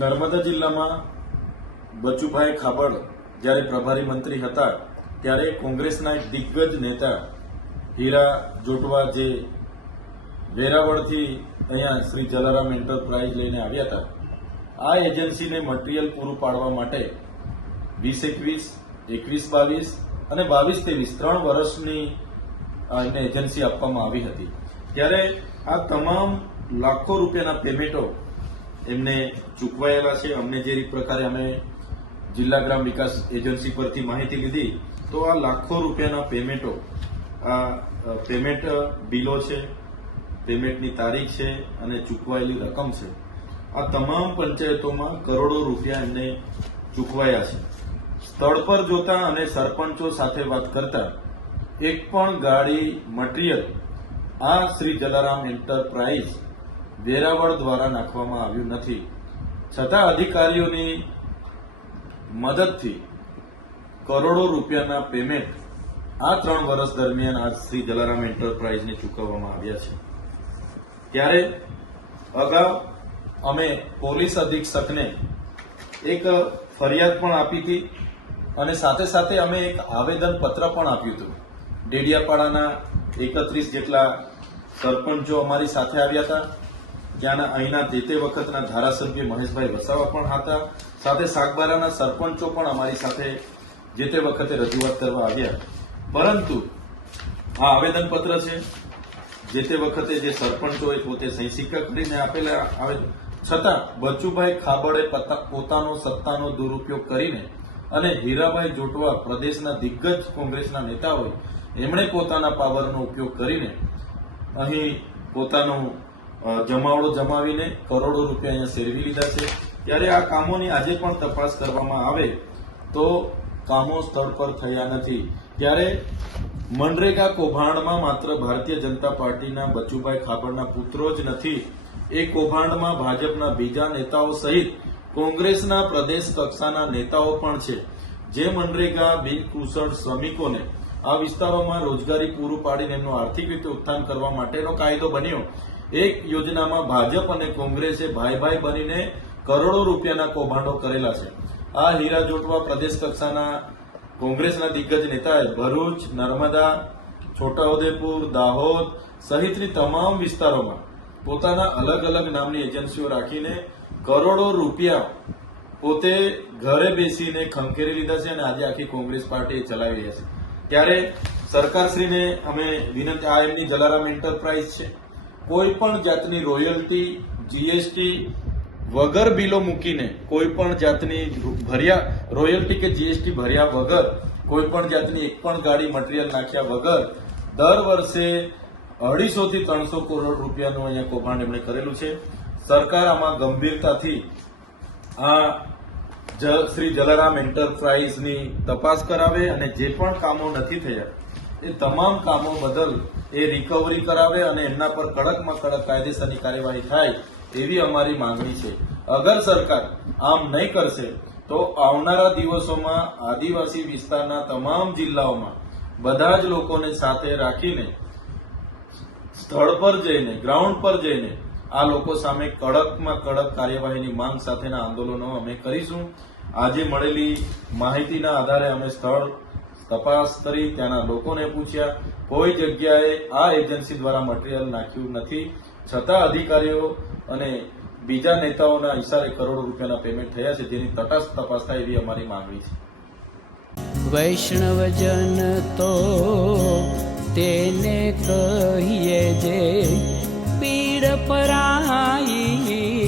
નર્મદા જિલ્લામાં બચુભાઈ ખાબડ જ્યારે પ્રભારી મંત્રી હતા ત્યારે કોંગ્રેસના એક દિગ્ગજ નેતા હીરા જોટવા જે વેરાવળથી અહીંયા શ્રી જલારામ એન્ટરપ્રાઇઝ લઈને આવ્યા હતા આ એજન્સીને મટીરિયલ પૂરું પાડવા માટે વીસ એકવીસ એકવીસ બાવીસ અને બાવીસ ત્રેવીસ ત્રણ વર્ષની એજન્સી આપવામાં આવી હતી ત્યારે આ તમામ લાખો રૂપિયાના પેમેન્ટો એમને ચૂકવાયેલા છે અમને જે રીત પ્રકારે અમે જિલ્લા ગ્રામ વિકાસ એજન્સી પરથી માહિતી લીધી તો આ લાખો રૂપિયાના પેમેન્ટો આ પેમેન્ટ બિલો છે પેમેન્ટની તારીખ છે અને ચૂકવાયેલી રકમ છે આ તમામ પંચાયતોમાં કરોડો રૂપિયા એમને ચૂકવાયા છે સ્થળ પર જોતા અને સરપંચો સાથે વાત કરતા એક પણ ગાડી મટીરિયલ આ શ્રી જલારામ એન્ટરપ્રાઇઝ દેરાવળ દ્વારા નાખવામાં આવ્યું નથી છતાં અધિકારીઓની મદદથી કરોડો રૂપિયાના પેમેન્ટ આ ત્રણ વર્ષ દરમિયાન આજ શ્રી જલારામ એન્ટરપ્રાઇઝને ચૂકવવામાં આવ્યા છે ત્યારે અગાઉ અમે પોલીસ અધિક્ષકને એક ફરિયાદ પણ આપી હતી અને સાથે સાથે અમે એક આવેદન પત્ર પણ આપ્યું હતું ડેડિયાપાડાના એકત્રીસ જેટલા સરપંચો અમારી સાથે આવ્યા હતા ત્યાંના અહીંના જે તે વખતના ધારાસભ્ય મહેશભાઈ વસાવા પણ હતા સાથે સાગબારાના સરપંચો પણ અમારી સાથે જે તે વખતે રજૂઆત કરવા આવ્યા પરંતુ આ આવેદનપત્ર છે જે તે વખતે જે સરપંચોએ પોતે સહીસિક્કા કરીને આપેલા આવેદન છતાં બચુભાઈ ખાબડે પોતાનો સત્તાનો દુરુપયોગ કરીને અને હીરાભાઈ જોટવા પ્રદેશના દિગ્ગજ કોંગ્રેસના નેતા હોય એમણે પોતાના પાવરનો ઉપયોગ કરીને અહીં પોતાનું જમાવડો જમાવીને કરોડો રૂપિયા અહીંયા સેરવી લીધા છે ત્યારે આ કામોની આજે પણ તપાસ કરવામાં આવે તો કામો સ્થળ પર થયા નથી ત્યારે મનરેગા કૌભાંડમાં માત્ર ભારતીય જનતા પાર્ટીના બચુભાઈ ખાબડના પુત્રો જ નથી એ કૌભાંડમાં ભાજપના બીજા નેતાઓ સહિત કોંગ્રેસના પ્રદેશ કક્ષાના નેતાઓ પણ છે જે મનરેગા બિનકુશળ શ્રમિકોને આ વિસ્તારોમાં રોજગારી પૂરું પાડીને એમનું આર્થિક રીતે ઉત્થાન કરવા માટેનો કાયદો બન્યો એક યોજનામાં ભાજપ અને કોંગ્રેસે ભાઈ ભાઈ બનીને કરોડો રૂપિયાના કૌભાંડો કરેલા છે આ હીરા જોટવા પ્રદેશ કક્ષાના કોંગ્રેસના દિગ્ગજ નેતાએ ભરૂચ નર્મદા છોટાઉદેપુર દાહોદ સહિતની તમામ વિસ્તારોમાં પોતાના અલગ અલગ નામની એજન્સીઓ રાખીને કરોડો રૂપિયા પોતે ઘરે બેસીને ખંખેરી લીધા છે અને આજે આખી કોંગ્રેસ પાર્ટીએ ચલાવી રહ્યા છે ત્યારે સરકારશ્રીને અમે વિનંતી આ એમની જલારામ એન્ટરપ્રાઇઝ છે કોઈ પણ જાતની રોયલ્ટી જીએસટી વગર બિલો મૂકીને કોઈ પણ જાતની ભર્યા રોયલ્ટી કે જીએસટી ભર્યા વગર કોઈ પણ જાતની એક પણ ગાડી મટીરિયલ નાખ્યા વગર દર વર્ષે અઢીસોથી ત્રણસો કરોડ રૂપિયાનું અહીંયા કૌભાંડ એમણે કરેલું છે સરકાર આમાં ગંભીરતાથી આ શ્રી જલારામ એન્ટરપ્રાઇઝની તપાસ કરાવે અને જે પણ કામો નથી થયા એ તમામ કામો બદલ એ રિકવરી કરાવે અને એમના પર કડકમાં કડક કાયદેસરની કાર્યવાહી થાય એવી અમારી માંગણી છે અગર સરકાર આમ નહીં કરશે તો આવનારા દિવસોમાં આદિવાસી વિસ્તારના તમામ જિલ્લાઓમાં બધા જ લોકોને સાથે રાખીને સ્થળ પર જઈને ગ્રાઉન્ડ પર જઈને આ લોકો સામે કડકમાં કડક કાર્યવાહીની માંગ સાથેના આંદોલનો અમે કરીશું આજે મળેલી માહિતીના આધારે અમે સ્થળ તપાસ કરી ત્યાંના લોકોને પૂછ્યા કોઈ જગ્યાએ આ એજન્સી દ્વારા મટીરિયલ નાખ્યું નથી છતાં અધિકારીઓ અને બીજા નેતાઓના ઇશારે કરોડો રૂપિયાના પેમેન્ટ થયા છે જેની તટસ્થ તપાસ થાય એવી અમારી માંગણી છે વૈષ્ણવજન તો તેને કહીએ જે પીડ પરાઈ